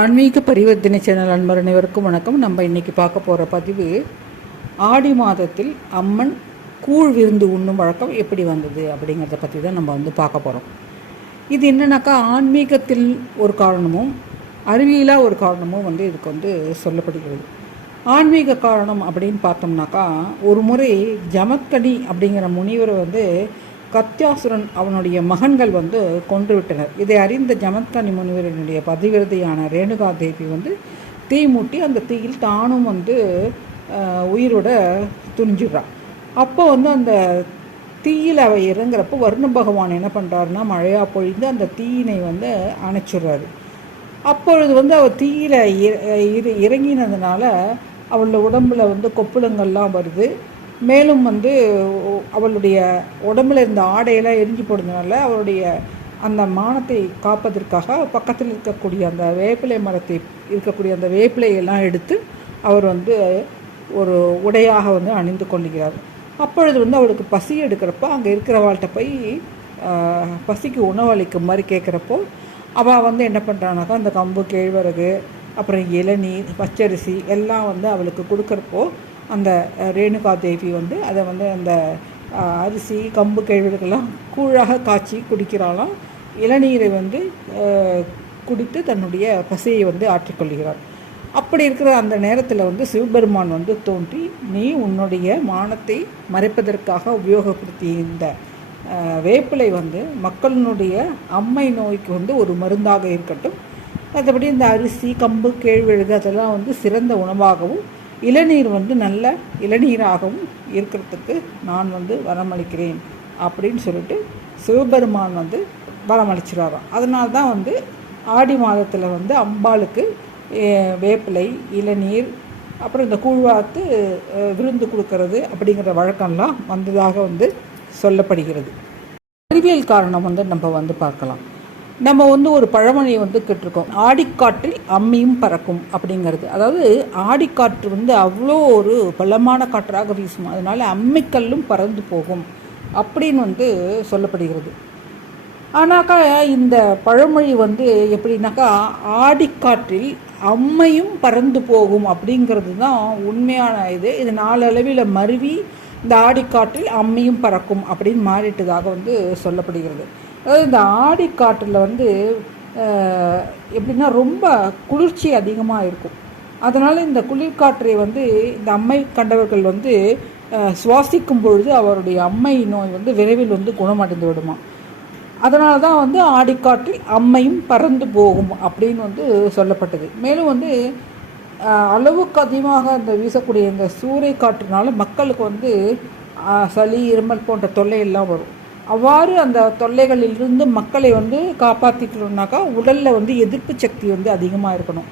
ஆன்மீக பரிவர்த்தனை சேனல் அன்பர் அனைவருக்கும் வணக்கம். நம்ம இன்றைக்கி பார்க்க போகிற பதிவு ஆடி மாதத்தில் அம்மன் கூழ் விருந்து உண்ணும் வழக்கம் எப்படி வந்தது அப்படிங்கிறத பற்றி தான் நம்ம வந்து பார்க்க போகிறோம் இது என்னென்னாக்கா ஆன்மீகத்தில் ஒரு காரணமும் அறிவியலாக ஒரு காரணமும் வந்து இதுக்கு வந்து சொல்லப்படுகிறது. ஆன்மீக காரணம் அப்படின்னு பார்த்தோம்னாக்கா ஒரு முறை ஜமக்கடி அப்படிங்கிற முனிவரை வந்து கத்யாசுரன் அவனுடைய மகன்கள் வந்து கொன்று விட்டனர் இதை அறிந்த ஜமத்கனி முனிவரனுடைய பதிவிரதையான ரேணுகா தேவி வந்து தீ மூட்டி அந்த தீயில் தானும் வந்து உயிரோட துணிஞ்சிடுறான் அப்போ வந்து அந்த தீயில் அவள் இறங்குறப்போ வருண பகவான் என்ன பண்ணுறாருன்னா மழையாக பொழிந்து அந்த தீயினை வந்து அணைச்சிடுறாரு. அப்பொழுது வந்து அவள் தீயில இற- இறங்கினதுனால அவளோட உடம்புல வந்து கொப்புளங்கள்லாம் வருது. மேலும் வந்து அவளுடைய உடம்புல இருந்த ஆடையெல்லாம் எரிஞ்சு போடுறதுனால அவளுடைய அந்த மானத்தை காப்பதற்காக பக்கத்தில் இருக்கக்கூடிய அந்த வேப்பிலை மரத்தை இருக்கக்கூடிய அந்த வேப்பிலையெல்லாம் எடுத்து அவர் வந்து ஒரு உடையாக வந்து அணிந்து கொள்கிறார். அப்பொழுது வந்து அவளுக்கு பசி எடுக்கிறப்போ அங்கே இருக்கிறவாள்கிட்ட போய் பசிக்கு உணவளிக்கும் மாதிரி கேட்குறப்போ அவள் வந்து என்ன பண்ணுறானாக்கா அந்த கம்பு கேழ்வரகு அப்புறம் இளநீர் பச்சரிசி எல்லாம் வந்து அவளுக்கு கொடுக்குறப்போ அந்த ரேணுகா தேவி வந்து அதை வந்து அந்த அரிசி கம்பு கேழ்வரகுலாம் கூழாக காய்ச்சி குடிக்கிறாளாம். இளநீரை வந்து குடித்து தன்னுடைய பசியை வந்து ஆற்றிக்கொள்கிறார். அப்படி இருக்கிற அந்த நேரத்தில் வந்து சிவபெருமான் வந்து தோன்றி நீ உன்னுடைய மானத்தை மறைப்பதற்காக உபயோகப்படுத்திய இந்த வேப்பிலை வந்து மக்களினுடைய அம்மை நோய்க்கு வந்து ஒரு மருந்தாக இருக்கட்டும். மற்றபடி இந்த அரிசி கம்பு கேழ்வெழுகு அதெல்லாம் வந்து சிறந்த உணவாகவும் இளநீர் வந்து நல்ல இளநீராகவும் இருக்கிறதுக்கு நான் வந்து வரமளிக்கிறேன் அப்படின்னு சொல்லிட்டு சிவபெருமான் வந்து வரமளிச்சிருவாராம். அதனால தான் வந்து ஆடி மாதத்தில் வந்து அம்பாளுக்கு வேப்பிலை இளநீர் அப்புறம் இந்த கூழ்வாத்து விருந்து கொடுக்கறது அப்படிங்கிற வழக்கம்லாம் வந்ததாக வந்து சொல்லப்படுகிறது. அறிவியல் காரணம் வந்து நம்ம வந்து பார்க்கலாம். நம்ம வந்து ஒரு பழமொழியை வந்து கேட்டிருக்கோம். ஆடிக்காற்றில் அம்மியும் பறக்கும் அப்படிங்கிறது. அதாவது ஆடிக்காற்று வந்து அவ்வளோ ஒரு பலமான காற்றாக வீசும். அதனால் அம்மிக்கல்லும் பறந்து போகும் அப்படின்னு வந்து சொல்லப்படுகிறது. ஆனாக்கா இந்த பழமொழி வந்து எப்படின்னாக்கா ஆடிக்காற்றில் அம்மையும் பறந்து போகும் அப்படிங்கிறது தான் உண்மையான இது. இது நாளளவில் மருவி இந்த ஆடிக்காற்றில் அம்மையும் பறக்கும் அப்படின்னு மாறிட்டதாக வந்து சொல்லப்படுகிறது. அதாவது இந்த ஆடிக்காற்றில் வந்து எப்படின்னா ரொம்ப குளிர்ச்சி அதிகமாக இருக்கும். அதனால் இந்த குளிர்காற்றை வந்து இந்த அம்மை கண்டவர்கள் வந்து சுவாசிக்கும் பொழுது அவருடைய அம்மை நோய் வந்து விரைவில் வந்து குணமடைந்து விடுமா. அதனால தான் வந்து ஆடிக்காற்றில் அம்மையும் பறந்து போகும் அப்படின்னு வந்து சொல்லப்பட்டது. மேலும் வந்து அளவுக்கு அதிகமாக இந்த வீசக்கூடிய இந்த சூறை காற்றுனால மக்களுக்கு வந்து சளி இருமல் போன்ற தொல்லையெல்லாம் வரும். அவ்வாறு அந்த தொல்லைகளிலிருந்து மக்களை வந்து காப்பாற்றிக்கணுன்னாக்கா உடலில் வந்து எதிர்ப்பு சக்தி வந்து அதிகமாக இருக்கணும்.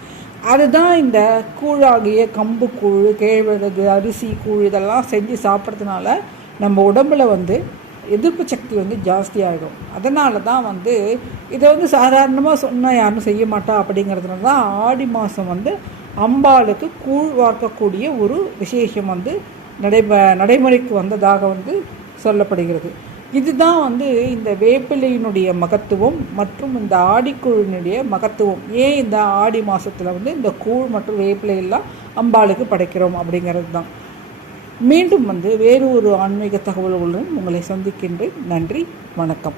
அதுதான் இந்த கூழாகிய கம்பு கூழ் கேழ்வரகு அரிசி கூழ் இதெல்லாம் செஞ்சு சாப்பிட்றதுனால நம்ம உடம்புல வந்து எதிர்ப்பு சக்தி வந்து ஜாஸ்தியாகிடும் அதனால தான் வந்து இதை வந்து சாதாரணமாக சொன்னால் யாரும் செய்ய மாட்டா அப்படிங்கிறதுனால தான் ஆடி மாதம் வந்து அம்பாளுக்கு கூழ் வார்க்கக்கூடிய ஒரு விசேஷம் வந்து நடைப நடைமுறைக்கு வந்ததாக வந்து சொல்லப்படுகிறது. இதுதான் வந்து இந்த வேப்பிலையினுடைய மகத்துவம் மற்றும் இந்த ஆடிக்கூழினுடைய மகத்துவம். ஏன் இந்த ஆடி மாதத்தில் வந்து இந்த கூழ் மற்றும் வேப்பிலை எல்லாம் அம்பாளுக்கு படைக்கிறோம் அப்படிங்கிறது தான். மீண்டும் வந்து வேறு ஒரு ஆன்மீக தகவல்களுடன் உங்களை சந்திக்கின்றேன். நன்றி வணக்கம்.